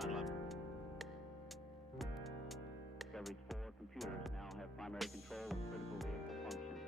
throttle up. Discovery's 4 computers now have primary control of critical vehicle functions.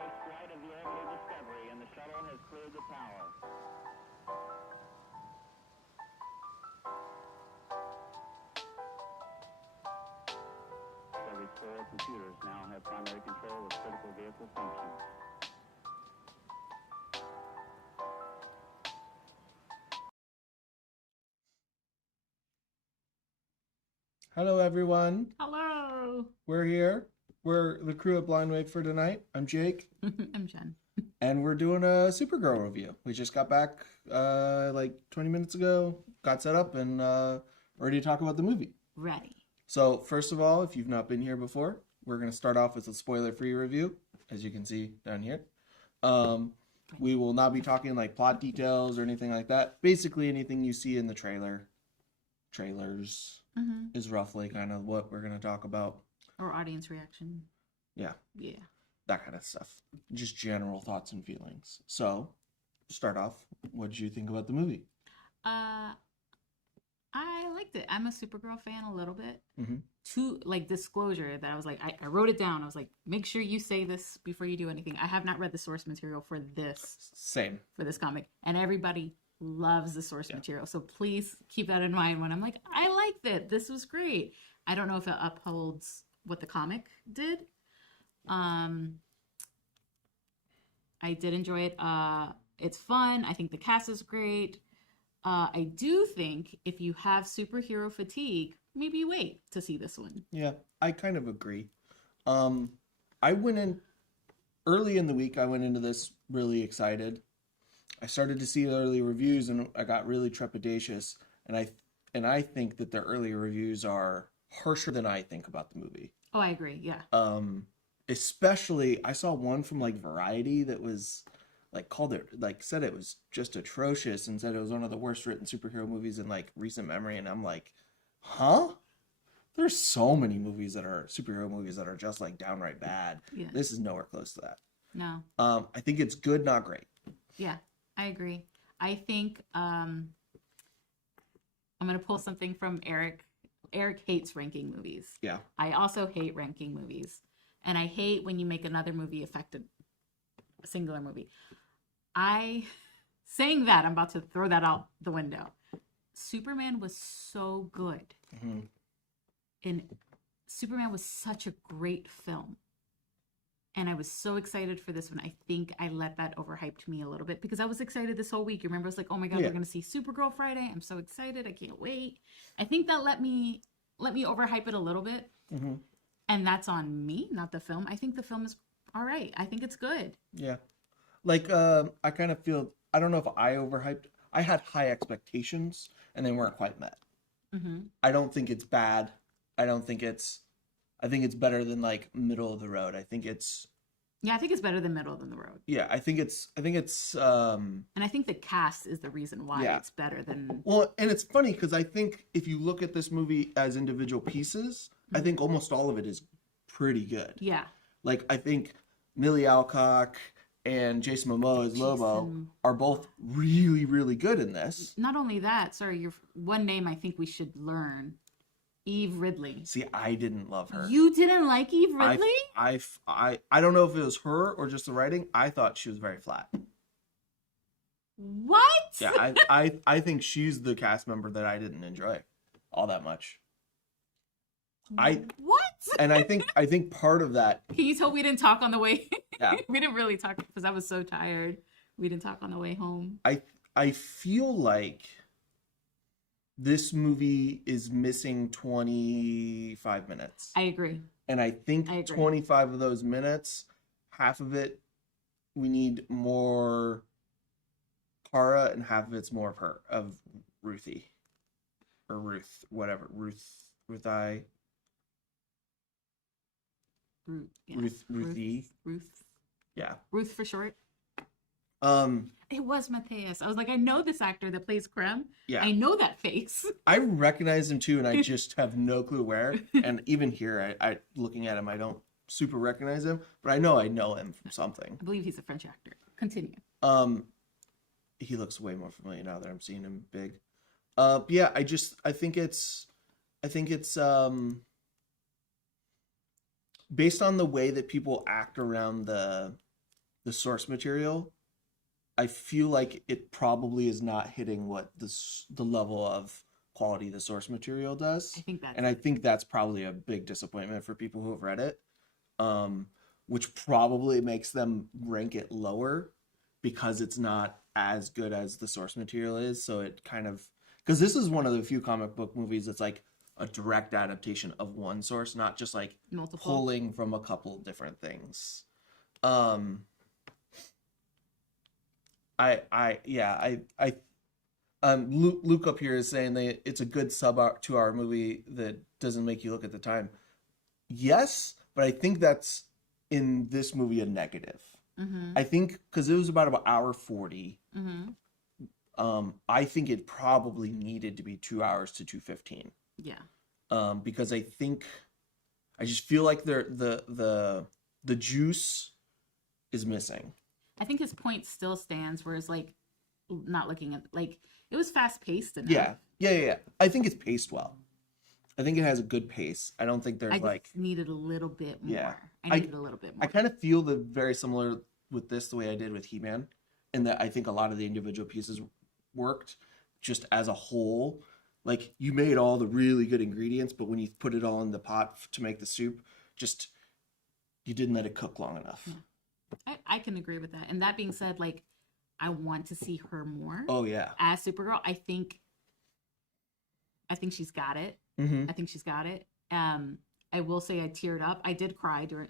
First flight of the orbiter Discovery, and the shuttle has cleared the tower. Discovery's 4 computers now have primary control of critical vehicle functions. Hello, everyone. Hello. We're here. We're the crew at Blind Wave for tonight. I'm Jake, I'm Jen. and we're doing a Supergirl review. We just got back like 20 minutes ago, got set up, and ready to talk about the movie. Ready. So, first of all, if you've not been here before, we're going to start off with a spoiler-free review, as you can see down here. We will not be talking like plot details or anything like that. Basically, anything you see in the trailers is roughly kind of what we're going to talk about. Or audience reaction. Yeah. Yeah. That kind of stuff. Just general thoughts and feelings. So, start off, what did you think about the movie? I liked it. I'm a Supergirl fan a little bit. Mhm. To like disclosure that I was like, I wrote it down. I was like, make sure you say this before you do anything. I have not read the source material for this. Same. For this comic. And everybody loves the source material. So please keep that in mind when I'm like, I liked it. This was great. I don't know if it upholds what the comic did. I did enjoy it. It's fun. I think the cast is great. I do think if you have superhero fatigue, maybe wait to see this one. Yeah, I kind of agree. I went in early in the week. I went into this really excited. I started to see the early reviews, and I got really trepidatious. And I think that the early reviews are harsher than I think about the movie. Oh, I agree. Yeah. Especially I saw one from like Variety that was like called it like said it was just atrocious and said it was one of the worst written superhero movies in like recent memory, and I'm like, huh? There's so many movies that are superhero movies that are just like downright bad. Yeah. This is nowhere close to that. No. I think it's good, not great. Yeah, I agree. I think I'm gonna pull something from Eric. Eric hates ranking movies. Yeah. I also hate ranking movies. And I hate when you make another movie affect a singular movie. Saying that, I'm about to throw that out the window. Superman was so good. Mm-hmm. And Superman was such a great film. And I was so excited for this one. I think I let that overhyped me a little bit because I was excited this whole week. You remember, I was like, oh my God, we're going to see Supergirl Friday. I'm so excited. I can't wait. I think that let me overhype it a little bit. Mm-hmm. And that's on me, not the film. I think the film is all right. I think it's good. Yeah. Like, I kind of feel, I don't know if I overhyped. I had high expectations and they weren't quite met. Mm-hmm. I don't think it's bad. I think it's better than like middle of the road. I think it's better than middle of the road. Yeah, I think it's and I think the cast is the reason why it's better than. Well, and it's funny because I think if you look at this movie as individual pieces, I think almost all of it is pretty good. Yeah. Like I think Millie Alcock and Jason Momoa as Lobo are both really, really good in this. Not only that, sorry, your one name I think we should learn. Eve Ridley. See, I didn't love her. You didn't like Eve Ridley? I don't know if it was her or just the writing. I thought she was very flat. What? Yeah, I think she's the cast member that I didn't enjoy all that much. What? And I think part of that. Can you tell we didn't talk on the way? Yeah. We didn't really talk because I was so tired. We didn't talk on the way home. I feel like this movie is missing 25 minutes. I agree. And I think 25 of those minutes, half of it, we need more Kara and half of it's more of her, of Ruthie. Or Ruth, whatever. Ruthie. Ruthie. Ruth. Yeah. Ruth for short. It was Matthias. I was like, I know this actor that plays Krem. Yeah. I know that face. I recognize him too, and I just have no clue where. And even here, I looking at him, I don't super recognize him, but I know him from something. I believe he's a French actor. Continue. He looks way more familiar now that I'm seeing him big. Yeah, I think it's based on the way that people act around the the source material, I feel like it probably is not hitting what the level of quality the source material does. I think that's And I think that's probably a big disappointment for people who have read it, which probably makes them rank it lower because it's not as good as the source material is. So it kind of, because this is one of the few comic book movies that's like a direct adaptation of one source, not just like multiple. pulling from a couple different things. Luke up here is saying that it's a good sub 2-hour movie that doesn't make you look at the time. Yes, but I think that's in this movie a negative. Mm-hmm. I think because it was about an hour 40. Mm-hmm. I think it probably needed to be 2 hours to 2:15. Yeah. Because I just feel like the juice is missing. I think his point still stands, whereas like not looking at like it was fast paced enough. Yeah. I think it's paced well. I think it has a good pace. I don't think there's I just needed a little bit more. Yeah. I needed a little bit more. I kind of feel very similar with this the way I did with He-Man, in that I think a lot of the individual pieces worked just as a whole. Like you made all the really good ingredients, but when you put it all in the pot to make the soup, just you didn't let it cook long enough. Yeah. I can agree with that. And that being said, like I want to see her more. Oh yeah. As Supergirl, I think she's got it. Mm-hmm. I think she's got it. I will say I teared up. I did cry during.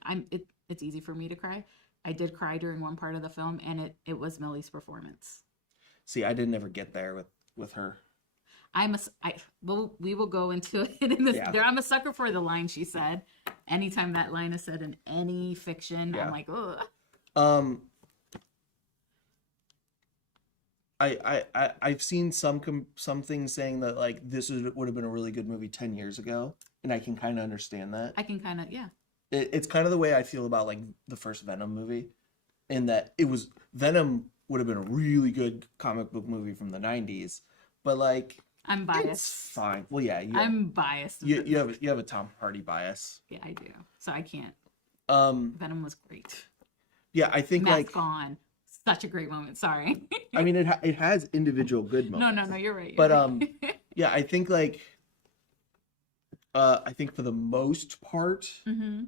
It's easy for me to cry. I did cry during one part of the film, and it was Millie's performance. See, I didn't ever get there with her. We will go into it in this. Yeah. I'm a sucker for the line she said. Anytime that line is said in any fiction, Yeah. I'm like, ugh. I've seen some things saying that like this would have been a really good movie 10 years ago, and I can kind of understand that. I can kind of, yeah. It's kind of the way I feel about like the first Venom movie, in that Venom would have been a really good comic book movie from the 90s, but like I'm biased. it's fine. Well, yeah, I'm biased. You have a Tom Hardy bias. Yeah, I do. So I can't. Venom was great. Yeah, I think Mask on. Such a great moment. Sorry. I mean, it has individual good moments. No, you're right. But yeah, I think like I think for the most part, mm-hmm.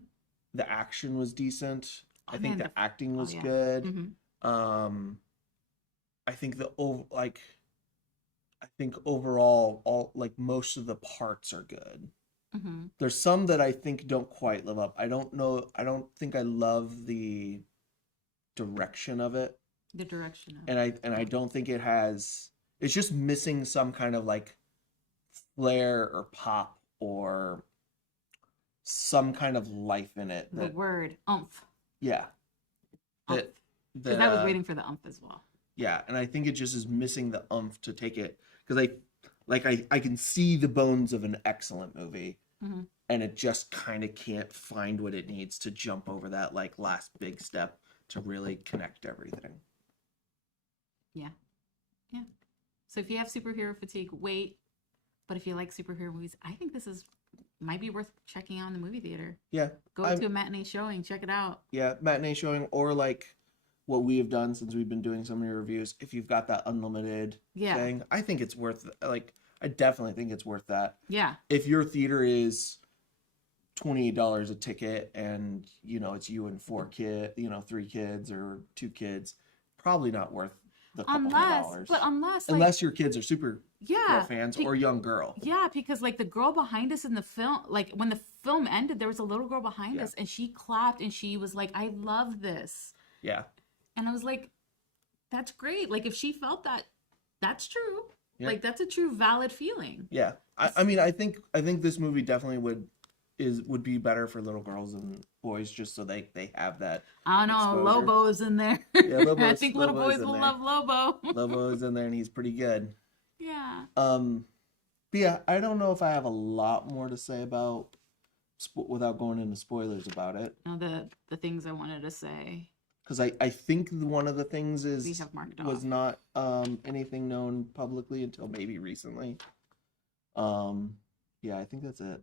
the action was decent. Oh, I think man, the acting was yeah. good. Mm-hmm. I think I think overall, all like most of the parts are good. Mm-hmm. There's some that I think don't quite live up. I don't know. I don't think I love the direction of it. The direction of it. And I don't think it has. It's just missing some kind of like flair or pop or some kind of life in it. The word oomph. Yeah. Because I was waiting for the oomph as well. Yeah, and I think it just is missing the oomph to take it, because I can see the bones of an excellent movie, mm-hmm. and it just kind of can't find what it needs to jump over that like last big step to really connect everything. Yeah. So if you have superhero fatigue, wait. But if you like superhero movies, I think this might be worth checking out in the movie theater. Yeah. Go to a matinee showing, check it out. Yeah, matinee showing, or like what we have done since we've been doing some of your reviews. If you've got that unlimited thing, I think it's worth, like, I definitely think it's worth that. Yeah. If your theater is $28 a ticket and, it's you and 3 kids or 2 kids, probably not worth the couple $100. But unless your kids are super fans or young girl. Yeah, because like the girl behind us in the film, like when the film ended, there was a little girl behind us and she clapped and she was like, I love this. Yeah. And I was like, that's great. Like if she felt that, that's true. Yeah. Like that's a true valid feeling. Yeah. I mean, I think this movie definitely would be better for little girls and boys, just so they have that. I don't know. Exposure. Lobo's in there. Yeah, I think little boys will love Lobo. Lobo's in there and he's pretty good. Yeah. But yeah, I don't know if I have a lot more to say about without going into spoilers about it. No, the things I wanted to say. Because I think one of the things was not anything known publicly until maybe recently. Yeah, I think that's it.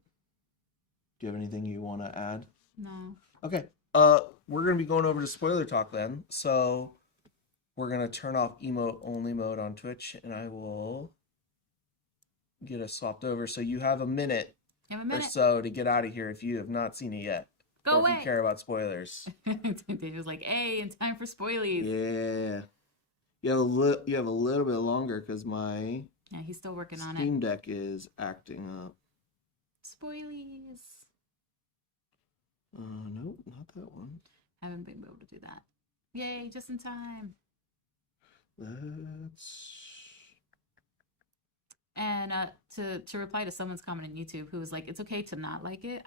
Do you have anything you want to add? No. Okay. We're gonna be going over to spoiler talk then. So we're gonna turn off emote only mode on Twitch, and I will get us swapped over. So you have a minute You have a or minute. so to get out of here if you have not seen it yet. Go or away. If you care about spoilers. Daniel's like, hey, it's time for spoilies. Yeah. You have a little bit longer because my Yeah, he's still working on Steam it. Deck is acting up. Spoilies. Nope, not that one. Haven't been able to do that. Yay, just in time. Let's. And to reply to someone's comment on YouTube who was like, it's okay to not like it.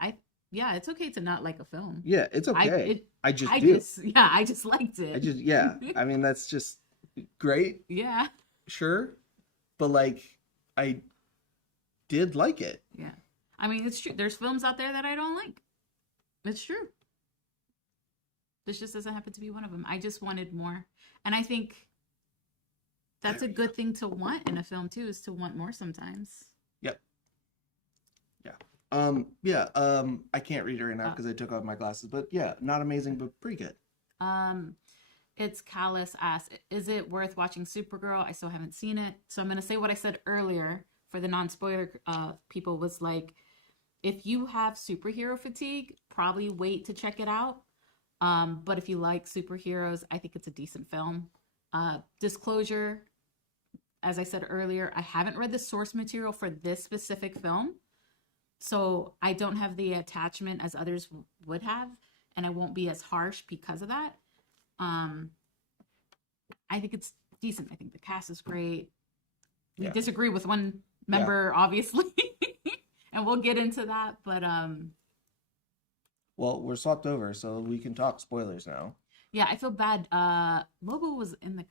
Yeah, it's okay to not like a film. Yeah, it's okay. I just liked it. yeah. I mean, that's just great. Yeah. Sure. But like, I did like it. Yeah. I mean, it's true. There's films out there that I don't like. It's true. This just doesn't happen to be one of them. I just wanted more. And I think that's a good thing to want in a film too, is to want more sometimes. Yep. Yeah. I can't read it right now because I took off my glasses, but yeah, not amazing, but pretty good. It's Callus asked, is it worth watching Supergirl? I still haven't seen it. So I'm going to say what I said earlier for the non-spoiler people was like, if you have superhero fatigue, probably wait to check it out. But if you like superheroes, I think it's a decent film. Disclosure, as I said earlier, I haven't read the source material for this specific film. So I don't have the attachment as others would have, and I won't be as harsh because of that. I think it's decent. I think the cast is great. We disagree with one member, obviously, and we'll get into that. But well, we're swapped over, so we can talk spoilers now. Yeah, I feel bad. Lobo was in the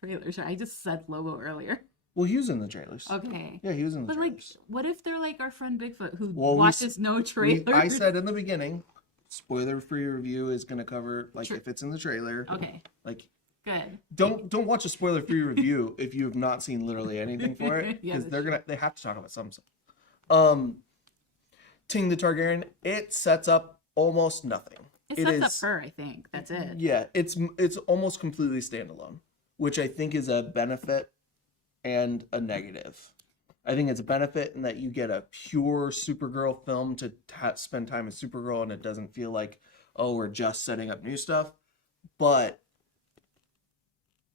trailers. I just said Lobo earlier. Well, he was in the trailers. Okay. Yeah, he was in the trailers. But like, what if they're like our friend Bigfoot who Well, watches no trailers? I said in the beginning, spoiler-free review is going to cover like if it's in the trailer. Okay. Like, good. Don't watch a spoiler-free review if you have not seen literally anything for it, Yeah, because they have to talk about some stuff. Ting the Targaryen, it sets up almost nothing. It sets up her, I think. That's it. Yeah, it's almost completely standalone, which I think is a benefit and a negative. I think it's a benefit in that you get a pure Supergirl film to spend time with Supergirl, and it doesn't feel like, oh, we're just setting up new stuff. But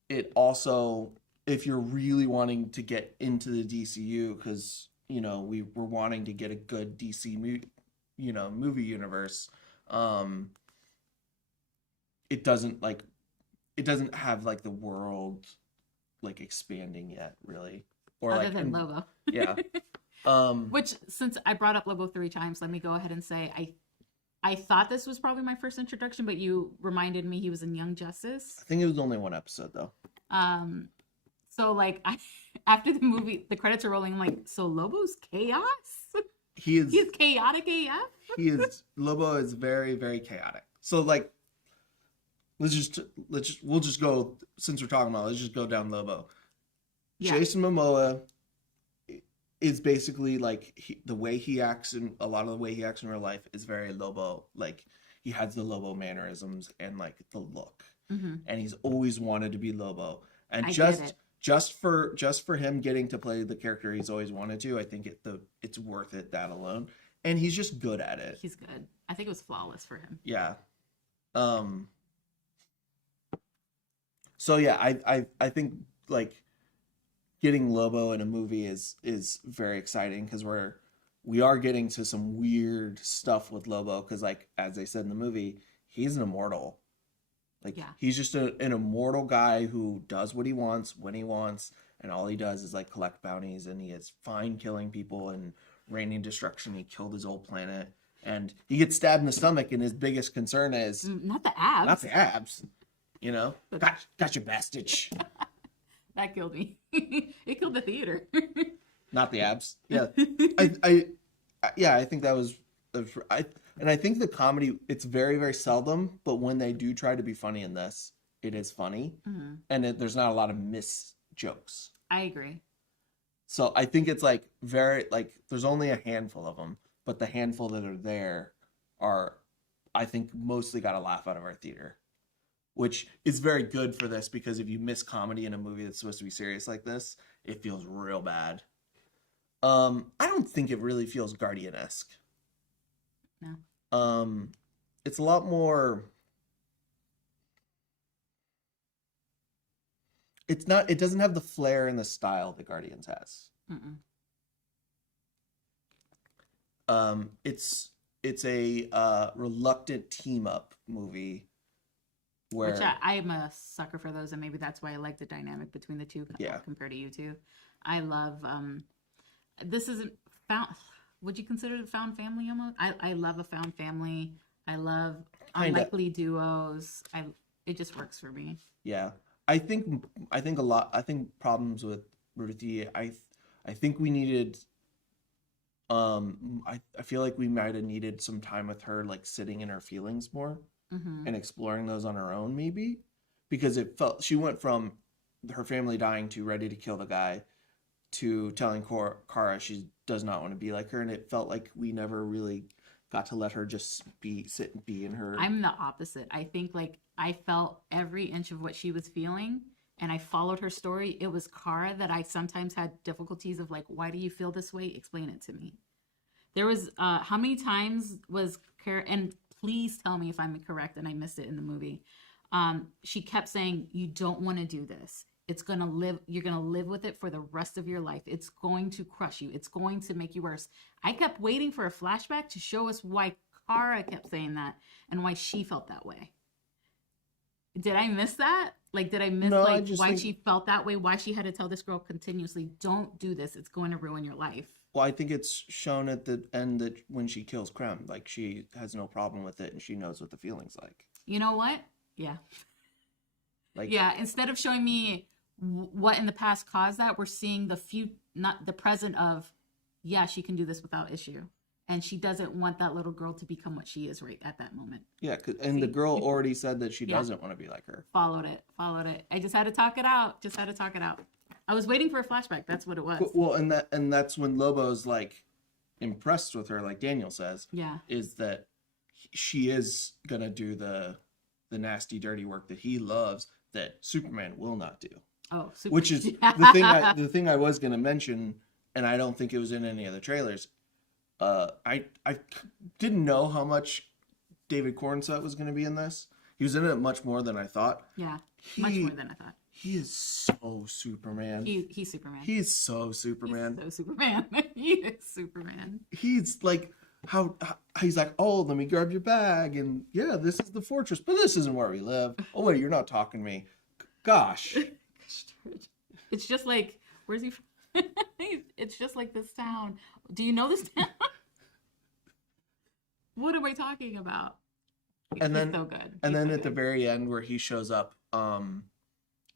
it also, if you're really wanting to get into the DCU, because we were wanting to get a good DC movie universe, it doesn't have like the world like expanding yet, really, or other than Lobo. Yeah. Which, since I brought up Lobo 3 times, let me go ahead and say I thought this was probably my first introduction, but you reminded me he was in Young Justice. I think it was only one episode though. So like after the movie, the credits are rolling. I'm like, so Lobo's chaos? He's chaotic AF. Lobo is very, very chaotic. So like, we'll just go, since we're talking about it, let's just go down Lobo. Yeah. Jason Momoa is basically like the way he acts, in a lot of the way he acts in real life is very Lobo. Like, he has the Lobo mannerisms and like the look, and he's always wanted to be Lobo. And just for him getting to play the character he's always wanted to, I think it's worth it, that alone. And he's just good at it. He's good. I think it was flawless for him. Yeah. So yeah, I think like getting Lobo in a movie is very exciting, because we are getting to some weird stuff with Lobo, because like, as they said in the movie, he's an immortal. Like, he's just an immortal guy who does what he wants when he wants, and all he does is like collect bounties, and he is fine killing people and raining destruction. He killed his old planet, and he gets stabbed in the stomach, and his biggest concern is not the abs. Not the abs. Got your bastard. That killed me. It killed the theater. Not the abs. Yeah. I think that was and I think the comedy, it's very, very seldom, but when they do try to be funny in this, it is funny. And there's not a lot of missed jokes. I agree. So I think it's like very, like, there's only a handful of them, but the handful that are there are I think mostly got a laugh out of our theater, which is very good for this because if you miss comedy in a movie that's supposed to be serious like this, it feels real bad. I don't think it really feels Guardian-esque. No. It's a lot more. It's not. It doesn't have the flair and the style that Guardians has. Mm-mm. It's a reluctant team up movie where Which I'm a sucker for those, and maybe that's why I like the dynamic between the two compared to you two. I love this isn't found. Would you consider it found family almost? I love a found family. I love unlikely duos. It just works for me. Yeah. I think problems with Ruthie, I think we needed I feel like we might have needed some time with her, like sitting in her feelings more and exploring those on her own, maybe, because it felt she went from her family dying to ready to kill the guy to telling Kara she does not want to be like her, and it felt like we never really got to let her just sit and be in her. I'm the opposite. I think like I felt every inch of what she was feeling, and I followed her story. It was Kara that I sometimes had difficulties of like, why do you feel this way? Explain it to me. There was how many times was Kara, and please tell me if I'm correct and I missed it in the movie. She kept saying, you don't want to do this. You're gonna live with it for the rest of your life. It's going to crush you. It's going to make you worse. I kept waiting for a flashback to show us why Kara kept saying that and why she felt that way. Did I miss that? Like, did I miss why she felt that way? Why she had to tell this girl continuously, don't do this. It's going to ruin your life. Well, I think it's shown at the end that when she kills Krem, like she has no problem with it and she knows what the feeling's like. You know what? Yeah. Like, yeah, instead of showing me what in the past caused that, we're seeing not the present of, yeah, she can do this without issue. And she doesn't want that little girl to become what she is right at that moment. Yeah, and the girl already said that she doesn't want to be like her. Followed it. I just had to talk it out. I was waiting for a flashback. That's what it was. Well, and that's when Lobo's like impressed with her, like Daniel says. Yeah. Is that she is gonna do the nasty, dirty work that he loves that Superman will not do. Oh, which is the thing I was gonna mention, and I don't think it was in any of the trailers. I didn't know how much David Cornsett was going to be in this. He was in it much more than I thought. Yeah, much more than I thought. He is so Superman. He's Superman. He's so Superman. He's so Superman. He is Superman. He's like how he's like, oh, let me grab your bag, and yeah, this is the fortress, but this isn't where we live. Oh wait, you're not talking to me. Gosh. It's just like, where's he from? It's just like this town. Do you know this town? What am I talking about? And then, so good. And then at the very end where he shows up and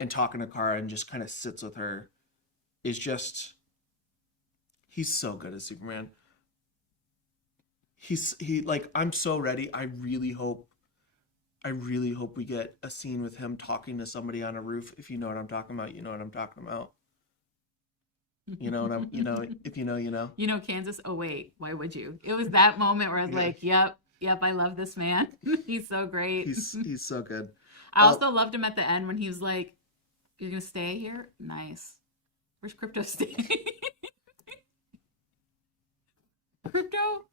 talking to Kara and just kind of sits with her is just, he's so good as Superman. He like, I'm so ready. I really hope we get a scene with him talking to somebody on a roof. If you know what I'm talking about, you know what I'm talking about. You know, and if you know, you know. You know, Kansas. Oh wait, why would you? It was that moment where I was like, "Yep, I love this man. He's so great. He's so good." I also loved him at the end when he was like, "You're gonna stay here? Nice. Where's Crypto staying?" Crypto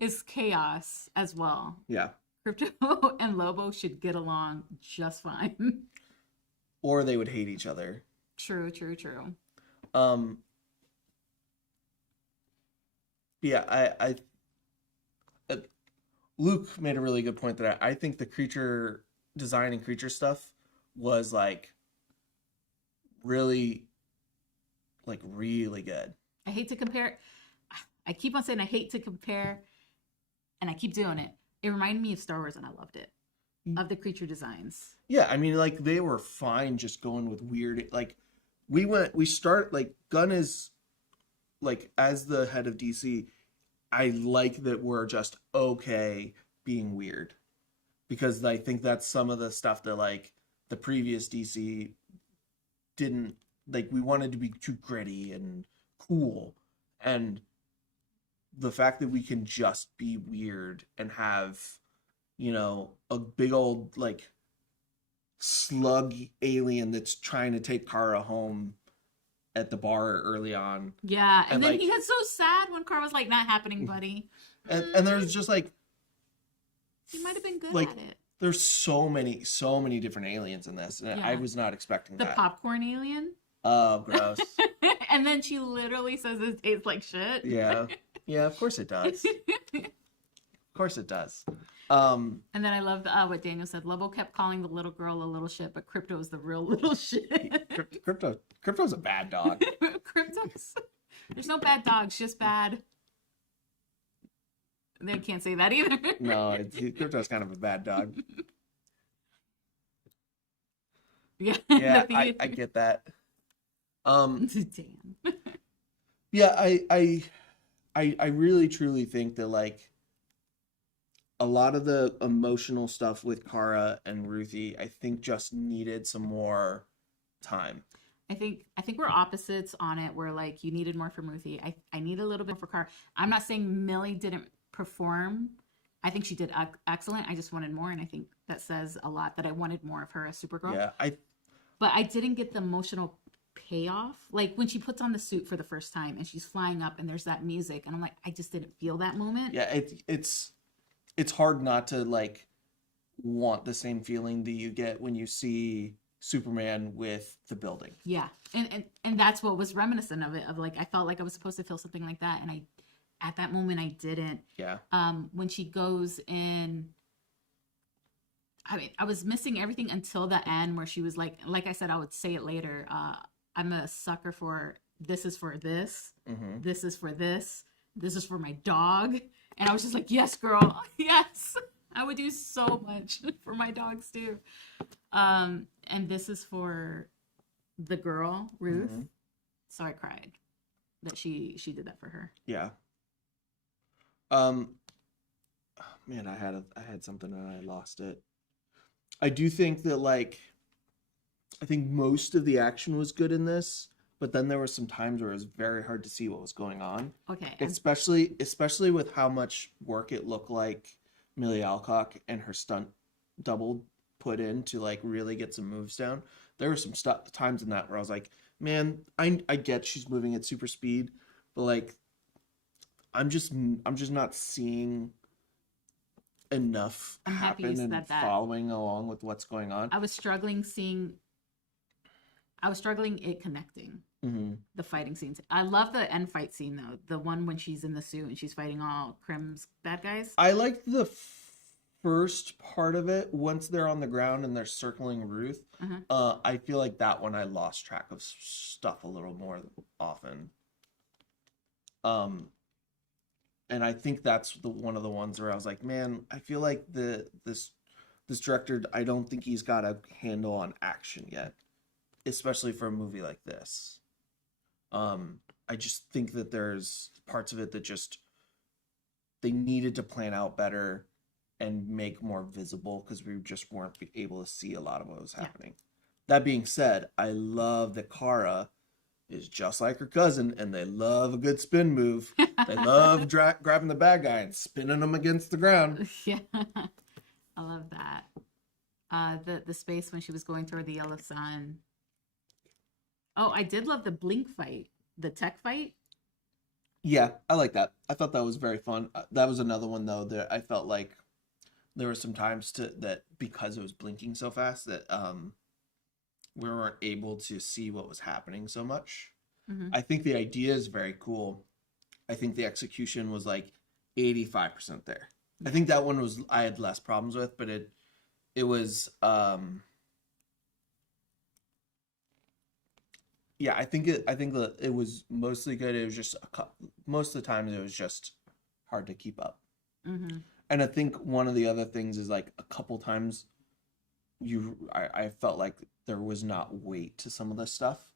is chaos as well. Yeah. Crypto and Lobo should get along just fine. Or they would hate each other. True. Yeah, I Luke made a really good point that I think the creature design and creature stuff was like really good. I hate to compare. I keep on saying I hate to compare, and I keep doing it. It reminded me of Star Wars, and I loved it. Of the creature designs. Yeah, I mean, like they were fine just going with weird. Like Gunn is like, as the head of DC, I like that we're just okay being weird, because I think that's some of the stuff that like the previous DC didn't like. We wanted to be too gritty and cool, and the fact that we can just be weird and have you know, a big old like slug alien that's trying to take Kara home at the bar early on. Yeah, and then like, he got so sad when Carl was like, "Not happening, buddy." and there's just like He might have been good like at it. there's so many different aliens in this, and Yeah. I was not expecting The that. popcorn alien. Oh, gross. And then she literally says it tastes like shit. Yeah, of course it does. Of course it does. And then I love what Daniel said. Lobo kept calling the little girl a little shit, but Crypto is the real little shit. Crypto's a bad dog. There's no bad dogs, just bad. They can't say that either. No, Crypto's kind of a bad dog. Yeah, Yeah, I get that. Damn. Yeah, I really truly think that like a lot of the emotional stuff with Kara and Ruthie, I think just needed some more time. I think we're opposites on it. Where like you needed more from Ruthie. I need a little bit for Kara. I'm not saying Millie didn't perform. I think she did excellent. I just wanted more, and I think that says a lot that I wanted more of her as Supergirl. Yeah, but I didn't get the emotional payoff. Like when she puts on the suit for the first time and she's flying up and there's that music, and I'm like, I just didn't feel that moment. Yeah, it's hard not to like want the same feeling that you get when you see Superman with the building. Yeah, and that's what was reminiscent of it. Of like, I felt like I was supposed to feel something like that, and at that moment I didn't. Yeah. When she goes in, I mean, I was missing everything until the end where she was like I said, I would say it later. I'm a sucker for this is for this. Mm-hmm. This is for this. This is for my dog. And I was just like, yes, girl. Yes. I would do so much for my dogs too. And this is for the girl, Ruth. Mm-hmm. So I cried that she did that for her. Yeah. Man, I had something and I lost it. I do think that like I think most of the action was good in this, but then there were some times where it was very hard to see what was going on. Okay. Especially with how much work it looked like Millie Alcock and her stunt double put in to like really get some moves down. There were some times in that where I was like, man, I get she's moving at super speed, but like I'm just not seeing enough happen and following along with what's going on. I was struggling it connecting. Mm-hmm. The fighting scenes. I love the end fight scene though. The one when she's in the suit and she's fighting all Crim's bad guys. I liked the first part of it once they're on the ground and they're circling Ruth. Uh-huh. I feel like that one I lost track of stuff a little more often. And I think that's one of the ones where I was like, man, I feel like this director, I don't think he's got a handle on action yet, especially for a movie like this. I just think that there's parts of it that just they needed to plan out better and make more visible because we just weren't able to see a lot of what was happening. That being said, I love that Kara is just like her cousin, and they love a good spin move. They love grabbing the bad guy and spinning them against the ground. Yeah, I love that. The space when she was going toward the yellow sun. Oh, I did love the Blink fight, the tech fight. Yeah, I like that. I thought that was very fun. That was another one though that I felt like there were some times that because it was blinking so fast that we weren't able to see what was happening so much. Mm-hmm. I think the idea is very cool. I think the execution was like 85% there. I think that one I had less problems with, but it was yeah, I think that it was mostly good. It was just most of the times it was just hard to keep up. Mm-hmm. And I think one of the other things is like a couple times I felt like there was not weight to some of the stuff,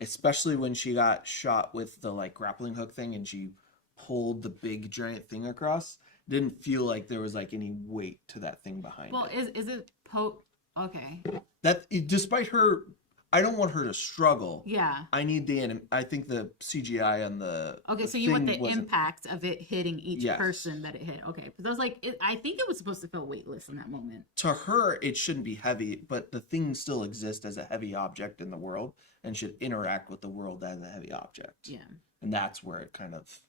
especially when she got shot with the like grappling hook thing and she pulled the big giant thing across. It didn't feel like there was like any weight to that thing behind it. Well, is it okay. That despite her, I don't want her to struggle. Yeah. I need I think the CGI on the Okay, the so you want thing the impact of it hitting each Yes. person that it hit. Okay, because I was like, I think it was supposed to feel weightless in that moment. To her, it shouldn't be heavy, but the thing still exists as a heavy object in the world and should interact with the world as a heavy object. Yeah. And that's where it kind of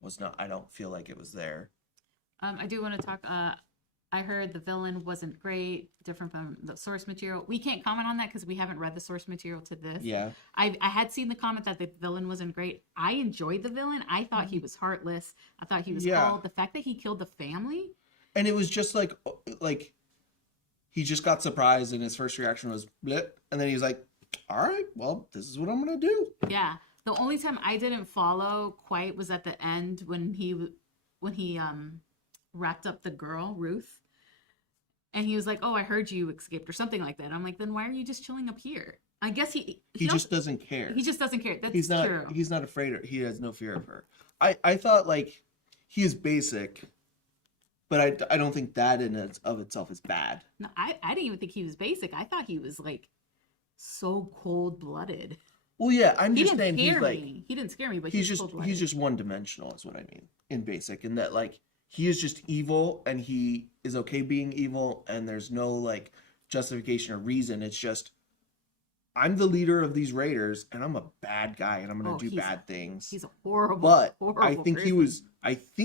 was not. I don't feel like it was there. I do want to talk. I heard the villain wasn't great, different from the source material. We can't comment on that because we haven't read the source material to this. Yeah. I had seen the comment that the villain wasn't great. I enjoyed the villain. I thought he was heartless. I thought he was cold. The fact that he killed the family. And it was just like he just got surprised and his first reaction was bleh. And then he was like, all right, well, this is what I'm going to do. Yeah. The only time I didn't follow quite was at the end when he wrapped up the girl, Ruth. And he was like, oh, I heard you escaped or something like that. I'm like, then why are you just chilling up here? I guess he just doesn't care. He just doesn't care. That's true. He's not afraid. He has no fear of her. I thought like he is basic, but I don't think that in and of itself is bad. No, I didn't even think he was basic. I thought he was like so cold blooded. Well, yeah, I'm just saying he's like he didn't scare me, but he's just one dimensional is what I mean in basic, in that like he is just evil and he is okay being evil and there's no like justification or reason. It's just I'm the leader of these raiders and I'm a bad guy and I'm gonna do bad things. He's a horrible. But horrible I think person.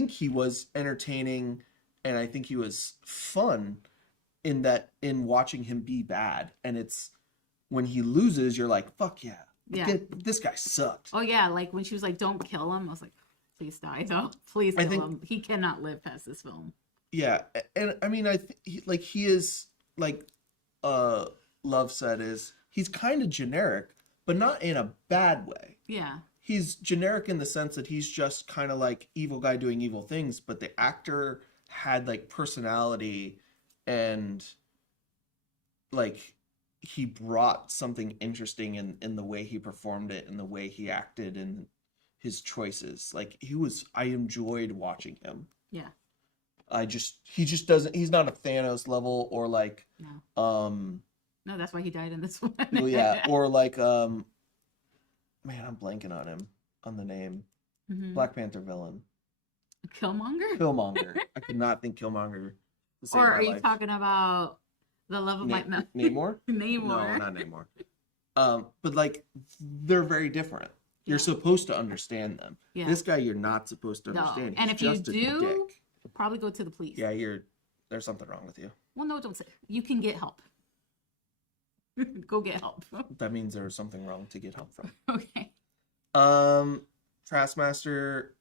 he was entertaining and I think he was fun in watching him be bad. And it's when he loses, you're like, fuck yeah. Yeah. This guy sucked. Oh yeah, like when she was like, "Don't kill him," I was like, "Please die, though. Please kill him. He cannot live past this film." Yeah, and I mean, he is like, Love said he's kind of generic, but not in a bad way. Yeah. He's generic in the sense that he's just kind of like evil guy doing evil things, but the actor had like personality and like he brought something interesting in the way he performed it and the way he acted and his choices. Like I enjoyed watching him. Yeah. He's not a Thanos level or like, no, that's why he died in this one. well, yeah. Or like, man, I'm blanking on the name. Mm-hmm. Black Panther villain. Killmonger? I could not think Killmonger. Or are you talking about the love of my Namor? Namor. No, not Namor. But like they're very different. You're supposed to understand them. Yeah. This guy you're not supposed to understand. No. And if you do, probably go to the police. Yeah, there's something wrong with you. Well, no, don't say. You can get help. Go get help. That means there's something wrong to get help from. Okay. Taskmaster.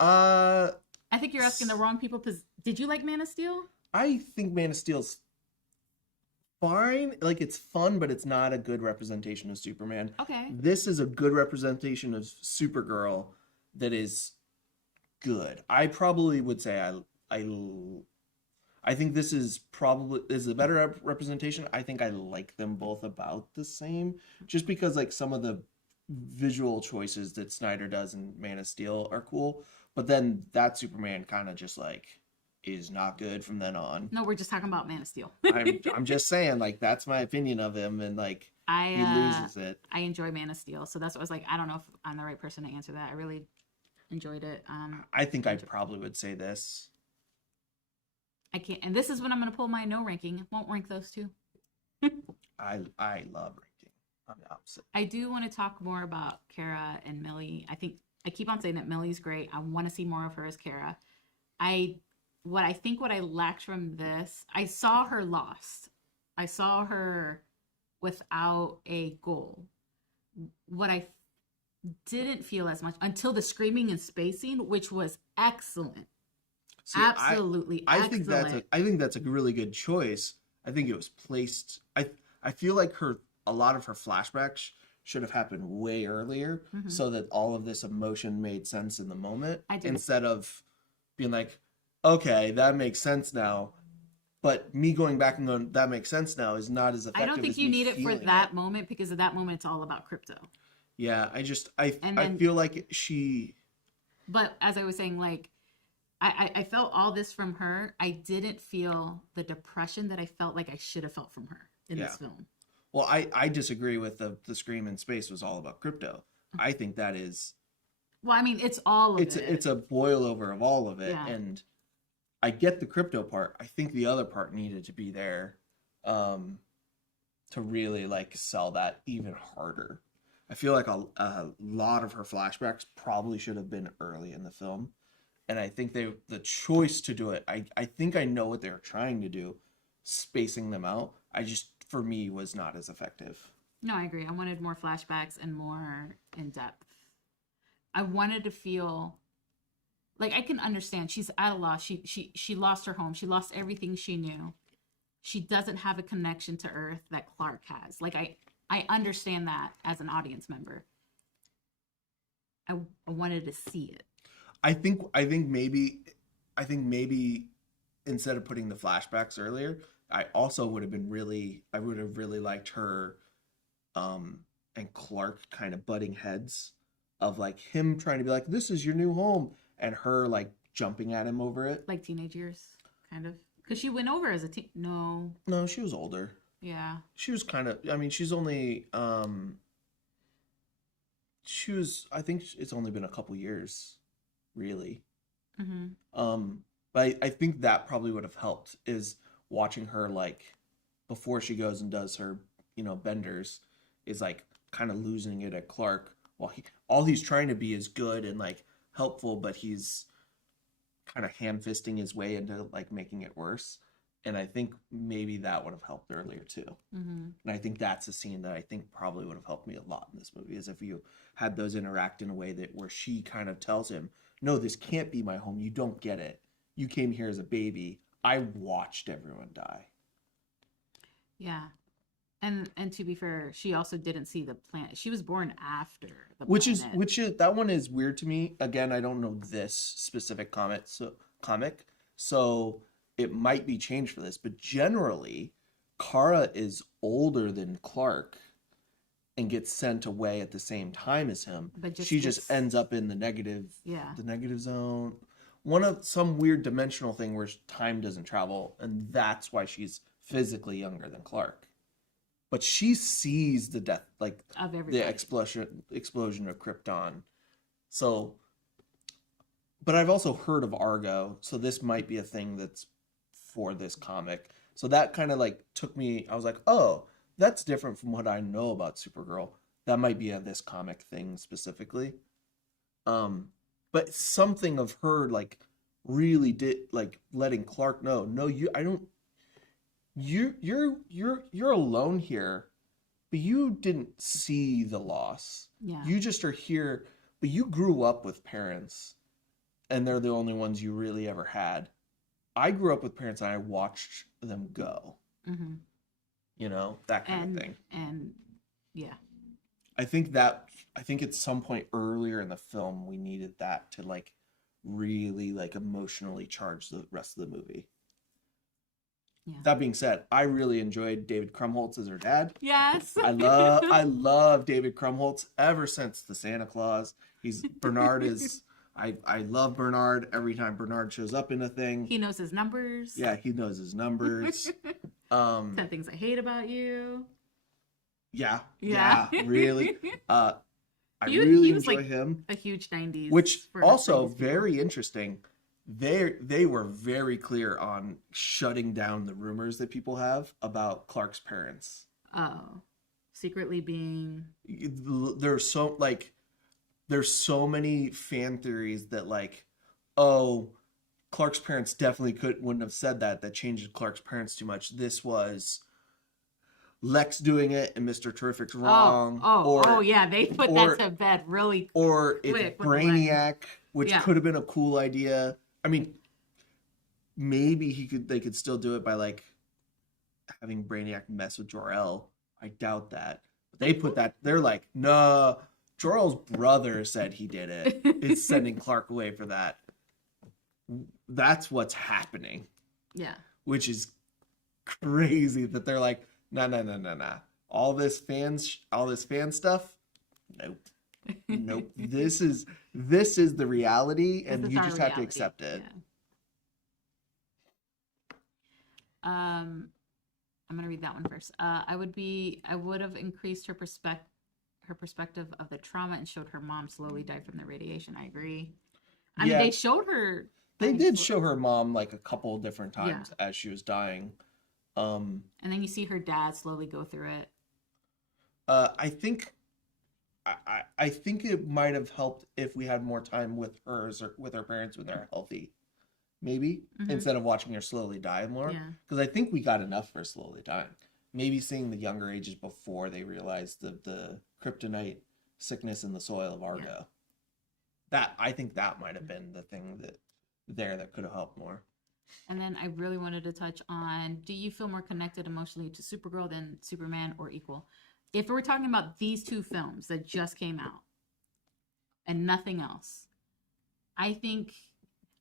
I think you're asking the wrong people. Because did you like Man of Steel? I think Man of Steel's fine. Like it's fun, but it's not a good representation of Superman. Okay. This is a good representation of Supergirl that is good. I probably would say I think this is a better representation. I think I like them both about the same, just because like some of the visual choices that Snyder does in Man of Steel are cool, but then that Superman kind of just like is not good from then on. No, we're just talking about Man of Steel. I'm just saying, like that's my opinion of him, and like he loses it. I enjoy Man of Steel, so that's what I was like. I don't know if I'm the right person to answer that. I really enjoyed it. I think I probably would say this. I can't, and this is when I'm going to pull my no ranking. Won't rank those two. I love ranking. I'm the opposite. I do want to talk more about Kara and Millie. I keep on saying that Millie's great. I want to see more of her as Kara. What I lacked from this, I saw her lost. I saw her without a goal. What I didn't feel as much until the screaming and spacing, which was excellent. See, absolutely excellent. I think that's a really good choice. I think it was placed. I feel like a lot of her flashbacks should have happened way earlier, so that all of this emotion made sense in the moment, instead of being like, okay, that makes sense now. But me going back and going, that makes sense now, is not as effective. I don't think you need it for that moment, because at that moment it's all about crypto. Yeah, I feel like she. But as I was saying, like, I felt all this from her. I didn't feel the depression that I felt like I should have felt from her in this film. Well, I disagree with the Scream in space was all about crypto. I think that is Well, I mean, it's all of it. it's a boil over of all of it, Yeah. and I get the crypto part. I think the other part needed to be there, to really like sell that even harder. I feel like a lot of her flashbacks probably should have been early in the film, and I think the choice to do it. I think I know what they were trying to do, spacing them out. I just for me was not as effective. No, I agree. I wanted more flashbacks and more in depth. I wanted to feel like I can understand she's at a loss. She lost her home. She lost everything she knew. She doesn't have a connection to Earth that Clark has. Like I understand that as an audience member. I wanted to see it. I think maybe instead of putting the flashbacks earlier, I also would have really liked her and Clark kind of butting heads of like him trying to be like, this is your new home, and her like jumping at him over it. Like teenage years, kind of. Because she went over as a teen. No, she was older. Yeah. She was kind of, I mean, she's only I think it's only been a couple years, really. Mm-hmm. But I think that probably would have helped, is watching her like before she goes and does her, benders, is like kind of losing it at Clark. Well, all he's trying to be is good and like helpful, but he's kind of ham-fisting his way into like making it worse. And I think maybe that would have helped earlier too. Mm-hmm. And I think that's a scene that I think probably would have helped me a lot in this movie, is if you had those interact in a way that where she kind of tells him, no, this can't be my home. You don't get it. You came here as a baby. I watched everyone die. Yeah. And to be fair, she also didn't see the planet. She was born after the Which planet. is that one is weird to me. Again, I don't know this specific comic, so it might be changed for this, but generally Kara is older than Clark and gets sent away at the same time as him. But she just ends up in the negative zone. Some weird dimensional thing where time doesn't travel, and that's why she's physically younger than Clark. But she sees the death, like of everybody. The explosion of Krypton. So, but I've also heard of Argo, so this might be a thing that's for this comic. So that kind of like took me, I was like, oh, that's different from what I know about Supergirl. That might be a this comic thing specifically. But something of her like really did like letting Clark know, no, you're alone here, but you didn't see the loss. Yeah. You just are here, but you grew up with parents, and they're the only ones you really ever had. I grew up with parents, and I watched them go. Mm-hmm. That kind of thing. And yeah, I think at some point earlier in the film we needed that to like really like emotionally charge the rest of the movie. Yeah. That being said, I really enjoyed David Krumholtz as her dad. Yes. I love David Krumholtz ever since the Santa Claus. Bernard is I love Bernard every time Bernard shows up in a thing. He knows his numbers. Yeah, he knows his numbers. 10 things I hate about you. Yeah, really. I really enjoy him. A huge 90s. Which also very interesting. They were very clear on shutting down the rumors that people have about Clark's parents. Oh, secretly being. There's so many fan theories that like, oh, Clark's parents definitely wouldn't have said that changed Clark's parents too much. This was Lex doing it and Mr. Terrific's wrong. Yeah, they put that to bed really quick. Or if Brainiac, which could have been a cool idea. I mean, maybe they could still do it by like having Brainiac mess with Jor-El. I doubt that. But they put that, they're like, no, Jor-El's brother said he did it. It's sending Clark away for that. That's what's happening. Yeah. Which is crazy that they're like, nah. All this fan stuff? Nope. This is the reality, and you just have to accept it. Yeah. I'm gonna read that one first. I would have increased her perspective of the trauma and showed her mom slowly die from the radiation. I agree. I mean, Yeah, they showed her. they did show her mom like a couple different Yeah. times as she was dying. Um, And then you see her dad slowly go through it. I think I think it might have helped if we had more time with hers or with her parents when they're healthy, maybe Mhm. instead of watching her slowly die more. Yeah. Because I think we got enough for slowly dying. Maybe seeing the younger ages before they realized the kryptonite sickness in the soil of Argo. That I think that might have been the thing that could have helped more. And then I really wanted to touch on, do you feel more connected emotionally to Supergirl than Superman or equal? If we're talking about these two films that just came out and nothing else, I think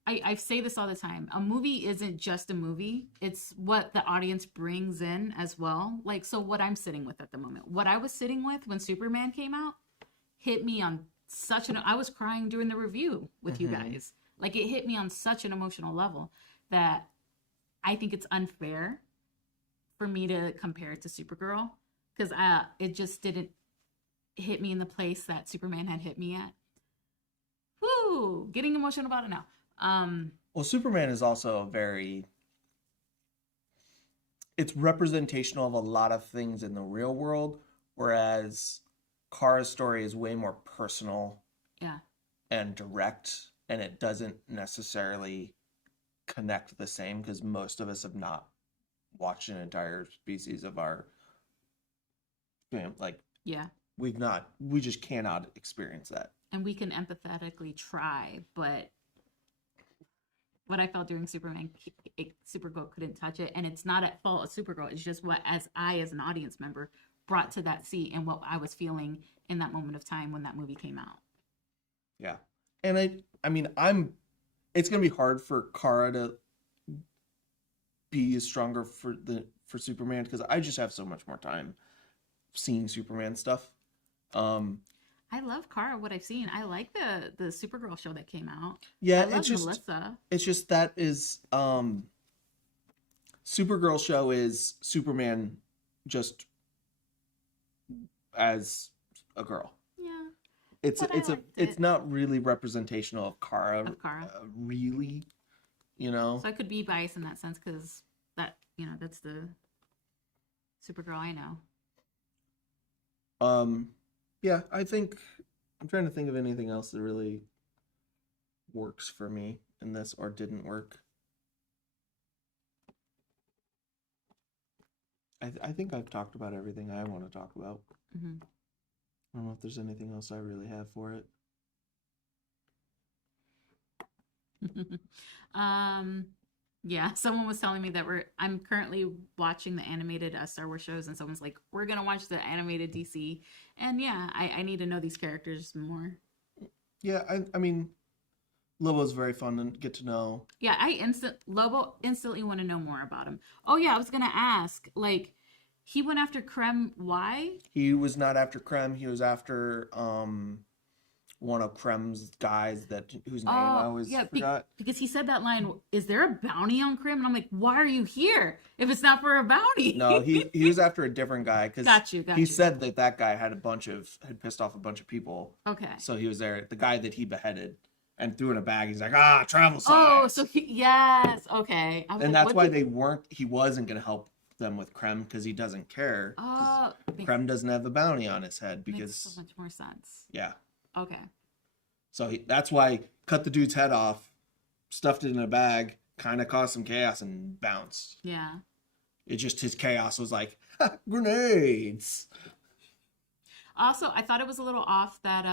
I say this all the time. A movie isn't just a movie. It's what the audience brings in as well. Like, so what I'm sitting with at the moment, what I was sitting with when Superman came out hit me on I was crying during the review with you guys. Like, it hit me on such an emotional level that I think it's unfair for me to compare it to Supergirl, because it just didn't hit me in the place that Superman had hit me at. Woo! Getting emotional about it now. Well, Superman is also it's representational of a lot of things in the real world, whereas Kara's story is way more personal Yeah. and direct, and it doesn't necessarily connect the same because most of us have not watched an entire species of our like Yeah. we just cannot experience that. And we can empathetically try, but what I felt during Supergirl couldn't touch it. And it's not at fault of Supergirl. It's just what, as an audience member, brought to that seat and what I was feeling in that moment of time when that movie came out. Yeah. And I mean, it's going to be hard for Kara to be stronger for Superman because I just have so much more time seeing Superman stuff. I love Kara, what I've seen. I like the Supergirl show that came out. Yeah, I love Melissa. It's just that is Supergirl show is Superman just as a girl. Yeah. It's not really representational of Kara. Really, So I could be biased in that sense because that's the Supergirl I know. Yeah, I think I'm trying to think of anything else that really works for me in this or didn't work. I think I've talked about everything I want to talk about. Mm-hmm. I don't know if there's anything else I really have for it. Yeah, someone was telling me that I'm currently watching the animated Star Wars shows, and someone's like, we're gonna watch the animated DC, and yeah, I need to know these characters more. Yeah, I mean, Lobo's very fun to get to know. Yeah, Lobo instantly want to know more about him. Oh yeah, I was gonna ask, like, he went after Krem. Why? He was not after Krem. He was after one of Krem's guys whose name I always forgot. Because he said that line, is there a bounty on Krem? And I'm like, why are you here if it's not for a bounty? No, he was after a different guy because he said that guy had pissed off a bunch of people. Okay. So he was there, the guy that he beheaded and threw in a bag. He's like, travel signs. Oh, so yes, okay. And that's why he wasn't going to help them with Krem because he doesn't care. Krem doesn't have the bounty on his head because makes so much more sense. Yeah. Okay. So that's why cut the dude's head off, stuffed it in a bag, kind of caused some chaos and bounced. Yeah. It just, his chaos was like, grenades. Also, I thought it was a little off that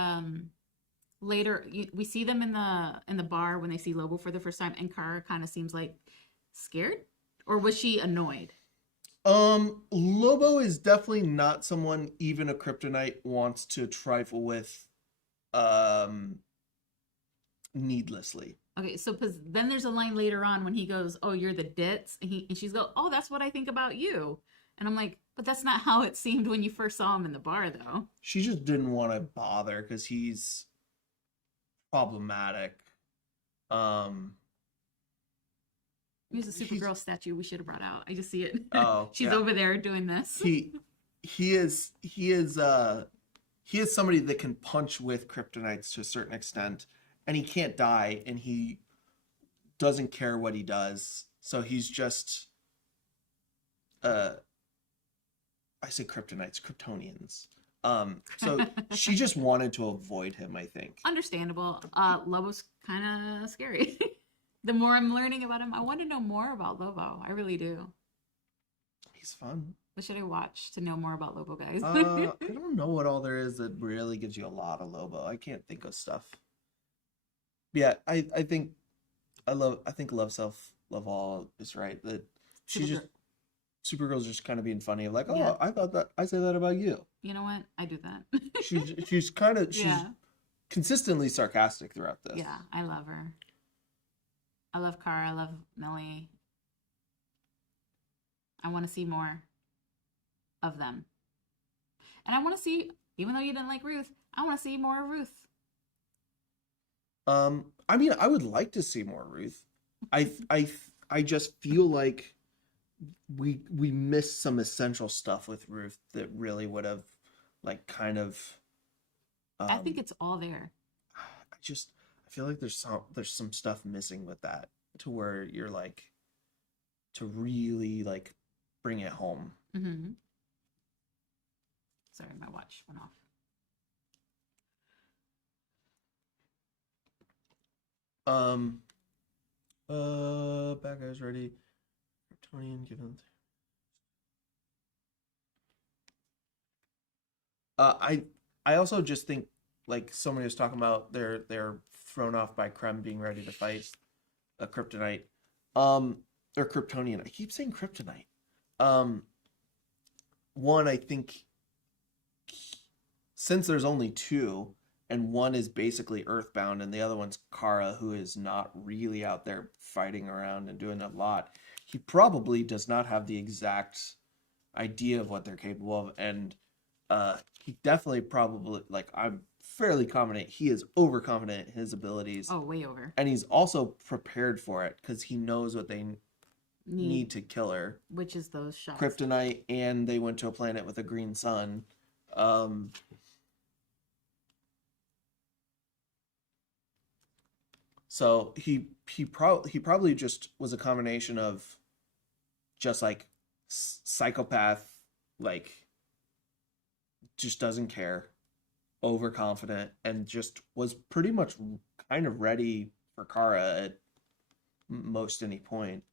later we see them in the bar when they see Lobo for the first time, and Kara kind of seems like scared, or was she annoyed? Lobo is definitely not someone even a Kryptonite wants to trifle with needlessly. Okay, so because then there's a line later on when he goes, oh, you're the ditz, and she's go, oh, that's what I think about you, and I'm like, but that's not how it seemed when you first saw him in the bar, though. She just didn't want to bother because he's problematic. Here's a Supergirl statue we should have brought out. I just see it. Oh, She's yeah. over there doing this. He is somebody that can punch with kryptonites to a certain extent, and he can't die, and he doesn't care what he does. So he's just I say kryptonites, Kryptonians. So she just wanted to avoid him, I think. Understandable. Lobo's kind of scary. The more I'm learning about him, I want to know more about Lobo. I really do. He's fun. What should I watch to know more about Lobo, guys? I don't know what all there is that really gives you a lot of Lobo. I can't think of stuff. Yeah, I think Love Self Love All is right. That Supergirl's just kind of being funny, like, oh, Yeah. I thought that I say that about you. You know what? I do that. She's kind of Yeah. consistently sarcastic throughout this. Yeah, I love her. I love Kara. I love Millie. I want to see more of them. And I want to see, even though you didn't like Ruth, I want to see more of Ruth. I mean, I would like to see more Ruth. I just feel like we missed some essential stuff with Ruth that really would have, like, kind of. I think it's all there. I feel like there's some stuff missing with that, to where you're like, to really like bring it home. Mm-hmm. Sorry, my watch went off. Bad guys ready. Kryptonian given. I also just think, like somebody was talking about, they're thrown off by Krem being ready to fight a kryptonite, or Kryptonian. I keep saying kryptonite. One, I think, since there's only two, and one is basically earthbound, and the other one's Kara, who is not really out there fighting around and doing a lot, he probably does not have the exact idea of what they're capable of, and he definitely probably, like, I'm fairly confident he is overconfident in his abilities. Oh, way over. And he's also prepared for it, because he knows what they need to kill her. Which is those shots. Kryptonite, and they went to a planet with a green sun. So he probably just was a combination of just like psychopath, like just doesn't care, overconfident, and just was pretty much kind of ready for Kara at most any point,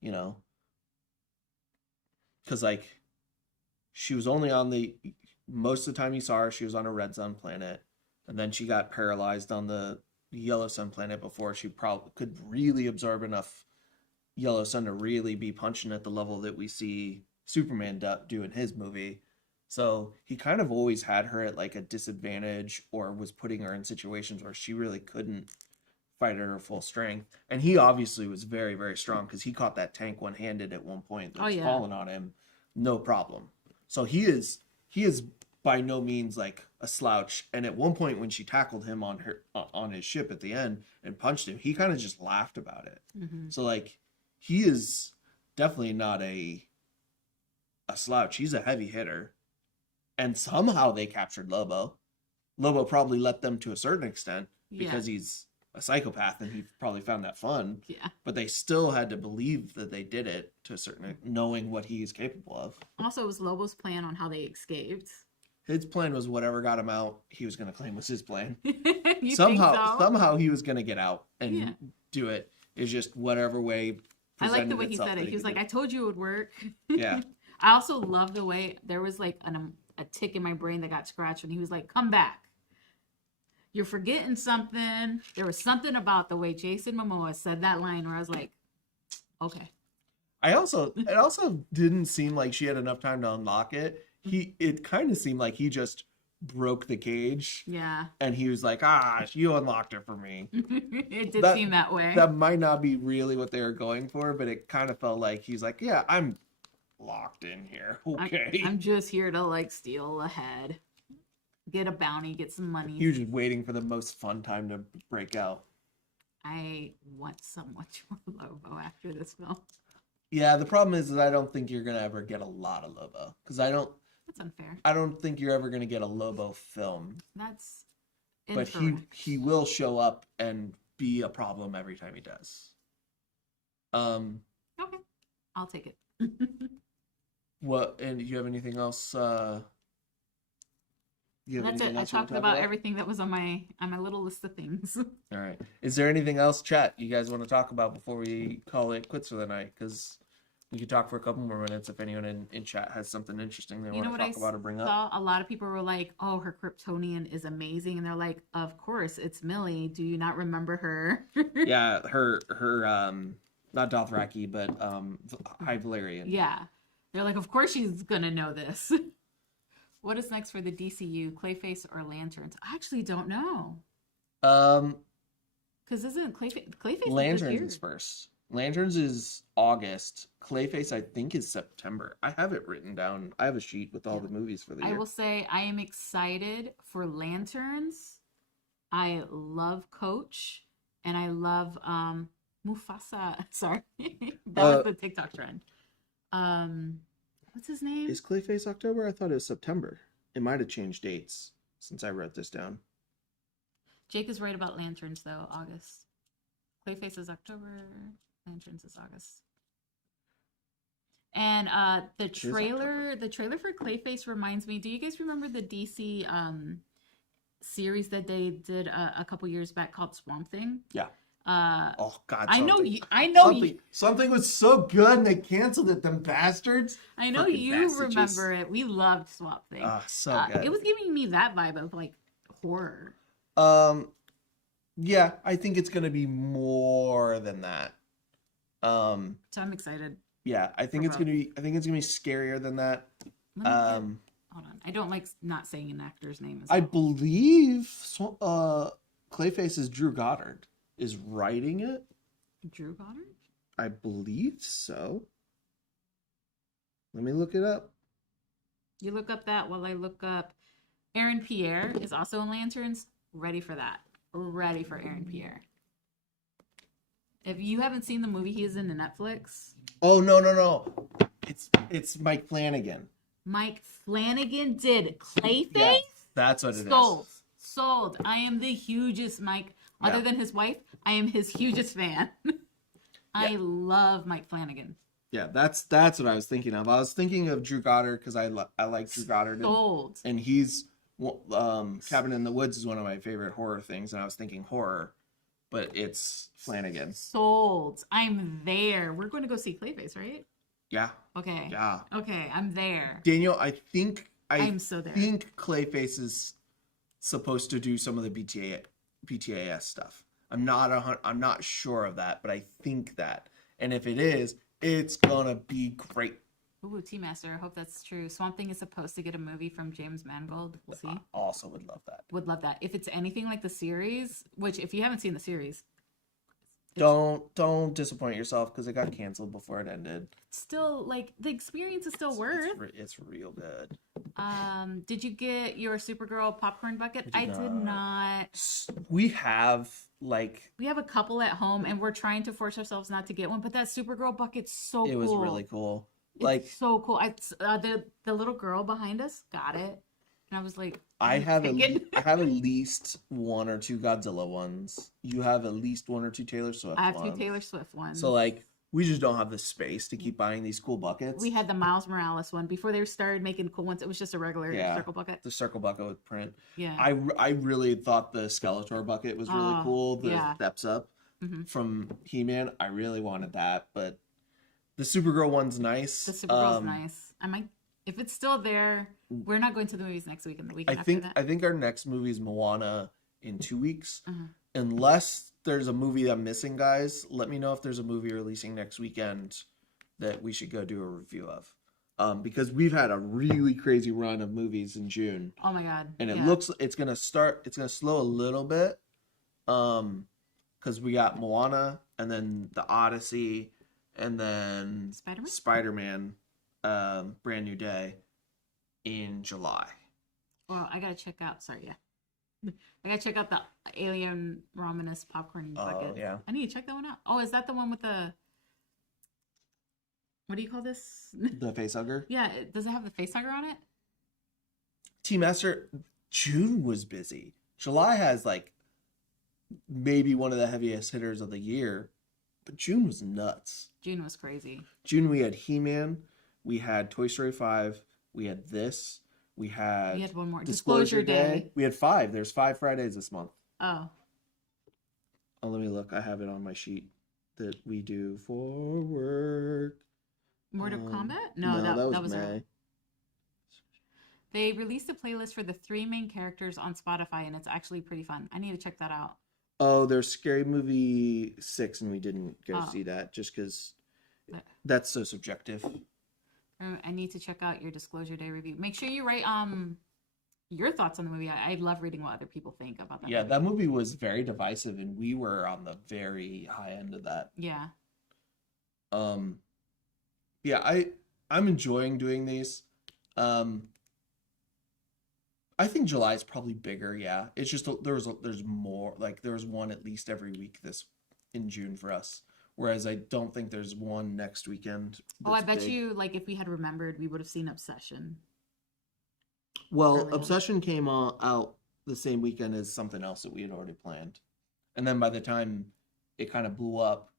you know, because like she was only on most of the time you saw her, she was on a red sun planet, and then she got paralyzed on the yellow sun planet before she probably could really absorb enough yellow sun to really be punching at the level that we see Superman do in his movie. So he kind of always had her at like a disadvantage, or was putting her in situations where she really couldn't fight at her full strength. And he obviously was very, very strong, because he caught that tank one-handed at one point that was falling on him, no problem. So he is by no means like a slouch. And at one point when she tackled him on his ship at the end and punched him, he kind of just laughed about it. Mm-hmm. So like he is definitely not a slouch. He's a heavy hitter. And somehow they captured Lobo. Lobo probably let them to a certain extent, because he's a psychopath and he probably found that fun. Yeah. But they still had to believe that they did it to a certain, knowing what he is capable of. Also, it was Lobo's plan on how they escaped. His plan was whatever got him out, he was going to claim was his plan. You somehow, think so? somehow he was going to get out and do it. It's just whatever way. I like the way he said it. He was like, "I told you it would work." Yeah. I also love the way there was like a tick in my brain that got scratched when he was like, "Come back. You're forgetting something." There was something about the way Jason Momoa said that line where I was like, "Okay." It also didn't seem like she had enough time to unlock it. It kind of seemed like he just broke the cage. Yeah. And he was like, you unlocked it for me. It did seem that way. That might not be really what they were going for, but it kind of felt like he's like, yeah, I'm locked in here. Okay. I'm just here to like steal a head, get a bounty, get some money. He was just waiting for the most fun time to break out. I want so much more Lobo after this film. Yeah, the problem is that I don't think you're gonna ever get a lot of Lobo because That's unfair. I don't think you're ever gonna get a Lobo film. That's But incorrect. he will show up and be a problem every time he does. Okay, I'll take it. What, and do you have anything else? You have That's it. anything I else you wanna talked talk about everything that was on my little list of things. All right. Is there anything else, chat, you guys want to talk about before we call it quits for the night? Because we could talk for a couple more minutes if anyone in chat has something interesting they You know want what to I talk about or bring up. saw? A lot of people were like, "Oh, her Kryptonian is amazing," and they're like, "Of course, it's Millie. Do you not remember her?" Yeah, her not Dothraki, but High Valyrian. Yeah, they're like, "Of course she's gonna know this." What is next for the DCU? Clayface or Lanterns? I actually don't know. Because isn't Clayface Lanterns is is first. Lanterns is August. Clayface, I think, is September. I have it written down. I have a sheet with all the movies for the I year. will say I am excited for Lanterns. I love Coach, and I love Mufasa. Sorry, that was the TikTok trend. What's his name? Is Clayface October? I thought it was September. It might have changed dates since I wrote this down. Jake is right about Lanterns though. August. Clayface is October. Lanterns is August. And the trailer for Clayface reminds me. Do you guys remember the DC series that they did a couple years back called Swamp Thing? Yeah. Oh God! I know you. Something was so good and they canceled it. Them bastards. I know Fucking you bastards. remember it. We loved Swamp Thing. So good. It was giving me that vibe of like horror. Yeah, I think it's gonna be more than that. So I'm excited. Yeah, I think it's gonna be scarier than that. Hold on. I don't like not saying an actor's name. I believe Clayface is Drew Goddard is writing it. Drew Goddard? I believe so. Let me look it up. You look up that while I look up. Aaron Pierre is also in Lanterns. Ready for that. Ready for Aaron Pierre. If you haven't seen the movie, he is in the Netflix. Oh no. It's Mike Flanagan. Mike Flanagan did Clayface? Yeah, that's what it is. Sold. I am the hugest Mike. Other than his wife, I am his hugest fan. I love Mike Flanagan. Yeah, that's what I was thinking of. I was thinking of Drew Goddard because I like Drew Goddard. Sold. And he's Cabin in the Woods is one of my favorite horror things, and I was thinking horror, but it's Flanagan. Sold. I'm there. We're going to go see Clayface, right? Yeah. Okay. Yeah. Okay, I'm there. Daniel, I'm so there. I think Clayface is supposed to do some of the BTAS stuff. I'm not sure of that, but I think that. And if it is, it's gonna be great. Ooh, T-Master, I hope that's true. Swamp Thing is supposed to get a movie from James Mangold. We'll see. I also would love that. Would love that. If it's anything like the series, which if you haven't seen the series, don't disappoint yourself because it got canceled before it ended. Still, like, the experience is still worth. It's real good. Did you get your Supergirl popcorn bucket? I did not. We have a couple at home, and we're trying to force ourselves not to get one. But that Supergirl bucket's so cool. It was really cool. It's so cool. The little girl behind us got it, and I was like, I have at least one or two Godzilla ones. You have at least one or two Taylor Swift ones. I have two Taylor Swift ones. So we just don't have the space to keep buying these cool buckets. We had the Miles Morales one before they started making cool ones. It was just a regular circle bucket. The circle bucket with print. Yeah. I really thought the Skeletor bucket was really cool. The Steps Up from He-Man. I really wanted that, but the Supergirl one's nice. The Supergirl's nice. If it's still there, we're not going to the movies next week and the weekend after that. I think our next movie is Moana in 2 weeks. Unless there's a movie I'm missing, guys, let me know if there's a movie releasing next weekend that we should go do a review of. Because we've had a really crazy run of movies in June. Oh my god. And it looks it's gonna slow a little bit. Because we got Moana and then The Odyssey and then Spider-Man Brand New Day in July. Well, I gotta check out. Sorry, yeah. I gotta check out the Alien Romanus popcorn bucket. yeah. I need to check that one out. Oh, is that the one with the? What do you call this? The facehugger. Yeah, does it have the facehugger on it? Team Esther, June was busy. July has like maybe one of the heaviest hitters of the year, but June was nuts. June was crazy. June we had He-Man, we had Toy Story 5, we had this, we had one more. Disclosure Day. We had 5. There's 5 Fridays this month. Oh. Oh, let me look. I have it on my sheet that we do for work. Mortal Kombat? No, that was May. early. They released a playlist for the 3 main characters on Spotify, and it's actually pretty fun. I need to check that out. Oh, there's Scary Movie 6, and we didn't go see that just because that's so subjective. I need to check out your Disclosure Day review. Make sure you write your thoughts on the movie. I love reading what other people think about that. Yeah, movie. that movie was very divisive, and we were on the very high end of that. Yeah. Yeah, I'm enjoying doing these. I think July is probably bigger. Yeah, it's just there's more. Like there's one at least every week in June for us. Whereas I don't think there's one next weekend. I bet you, like, if we had remembered, we would have seen Obsession. Well, Obsession came out the same weekend as something else that we had already planned. And then by the time it kind of blew up,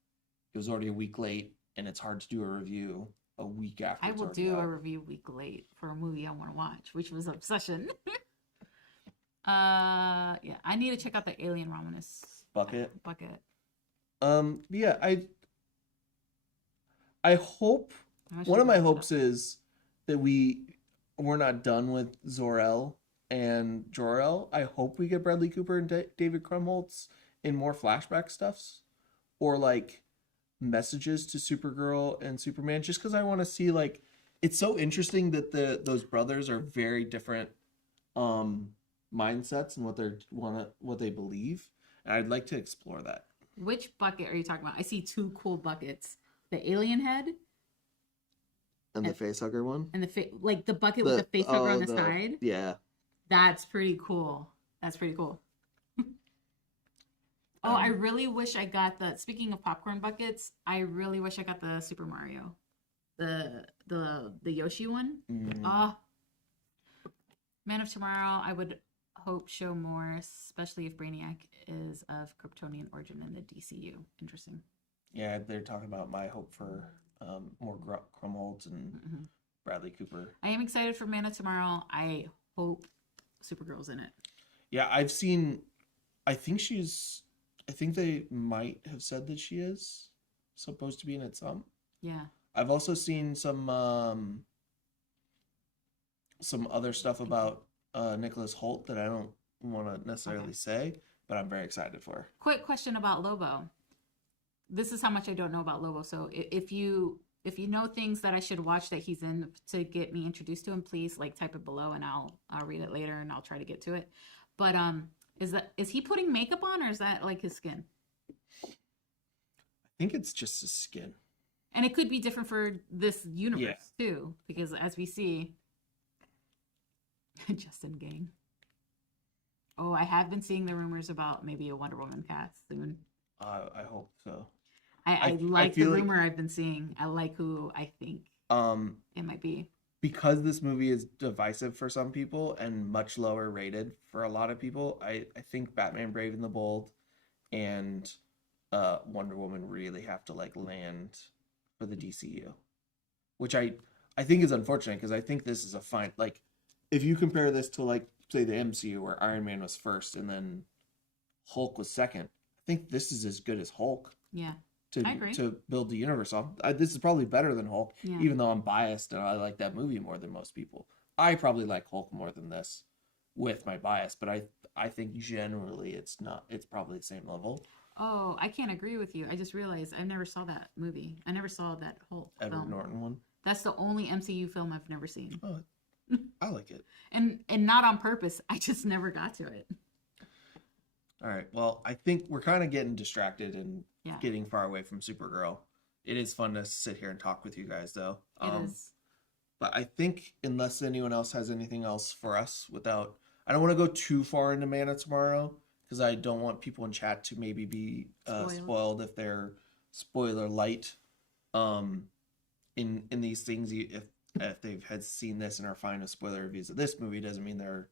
it was already a week late, and it's hard to do a review a week after. I will do a review a week late for a movie I want to watch, which was Obsession. Yeah, I need to check out the Alien Romanus bucket. Yeah, I hope one of my hopes is that we're not done with Zor-El and Jor-El. I hope we get Bradley Cooper and David Krumholtz in more flashback stuffs, or like messages to Supergirl and Superman, just because I want to see, like, it's so interesting that those brothers are very different mindsets and what they believe, and I'd like to explore that. Which bucket are you talking about? I see 2 cool buckets: the alien head and the facehugger one, and the bucket with the facehugger on the side. Yeah, that's pretty cool. I really wish I got speaking of popcorn buckets, I really wish I got the Super Mario, the Yoshi one. Man of Tomorrow, I would hope show more, especially if Brainiac is of Kryptonian origin in the DCU. Interesting. Yeah, they're talking about my hope for more Krumholtz and Bradley Cooper. I am excited for Man of Tomorrow. I hope Supergirl's in it. Yeah, I think they might have said that she is supposed to be in it some. Yeah. I've also seen some other stuff about Nicholas Hoult that I don't want to necessarily say, but I'm very excited for. Quick question about Lobo. This is how much I don't know about Lobo. So if you know things that I should watch that he's in to get me introduced to him, please like type it below and I'll read it later and I'll try to get to it. But is he putting makeup on, or is that like his skin? I think it's just his skin. And it could be different for this universe too, because as we see, Justin Gang. Oh, I have been seeing the rumors about maybe a Wonder Woman cast soon. I hope so. I like the rumor I've been seeing. I like who I think it might be. Because this movie is divisive for some people and much lower rated for a lot of people, I think Batman Brave and the Bold and Wonder Woman really have to like land for the DCU, which I think is unfortunate, because I think this is a fine, like, if you compare this to, like, say the MCU where Iron Man was first and then Hulk was second, I think this is as good as Hulk. Yeah. I agree. To build the universe on. This is probably better than Hulk, even though I'm biased and I like that movie more than most people. I probably like Hulk more than this with my bias, but I think generally it's probably the same level. Oh, I can't agree with you. I just realized I never saw that movie. I never saw that Hulk Edward Norton one. That's the only MCU film I've never seen. Oh, I like it. And not on purpose. I just never got to it. All right. Well, I think we're kind of getting distracted and getting far away from Supergirl. It is fun to sit here and talk with you guys, though. It is. But I think unless anyone else has anything else for us, without I don't want to go too far into Man of Tomorrow because I don't want people in chat to maybe be spoiled if they're spoiler light. In these things, if they've had seen this and are fine with spoiler reviews of this movie, doesn't mean they're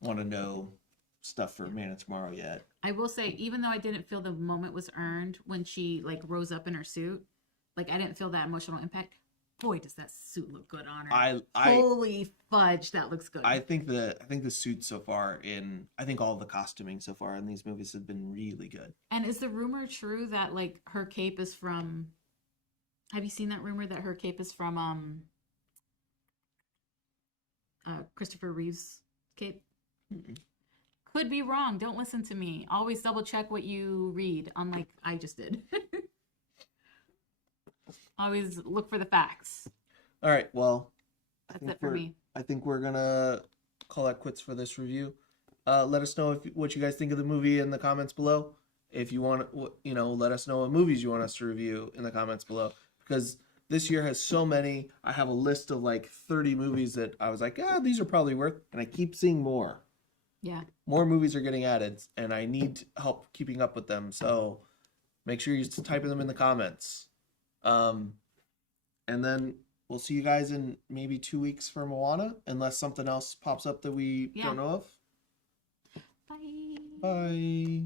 want to know stuff for Man of Tomorrow yet. I will say, even though I didn't feel the moment was earned when she like rose up in her suit, like I didn't feel that emotional impact. Boy, does that suit look good on her! Holy fudge, that looks good. I think the suits so far I think all the costuming so far in these movies have been really good. And is the rumor true that like her cape is from? Have you seen that rumor that her cape is from Christopher Reeve's cape? Mm-mm. Could be wrong. Don't listen to me. Always double check what you read, unlike I just did. Always look for the facts. All right, well, That's it for me. I think we're gonna call that quits for this review. Let us know what you guys think of the movie in the comments below. If you want, let us know what movies you want us to review in the comments below. Because this year has so many. I have a list of like 30 movies that I was like, these are probably worth, and I keep seeing more. Yeah. More movies are getting added, and I need help keeping up with them. So make sure you type them in the comments. And then we'll see you guys in maybe 2 weeks for Moana, unless something else pops up that we don't know of. Bye. Bye.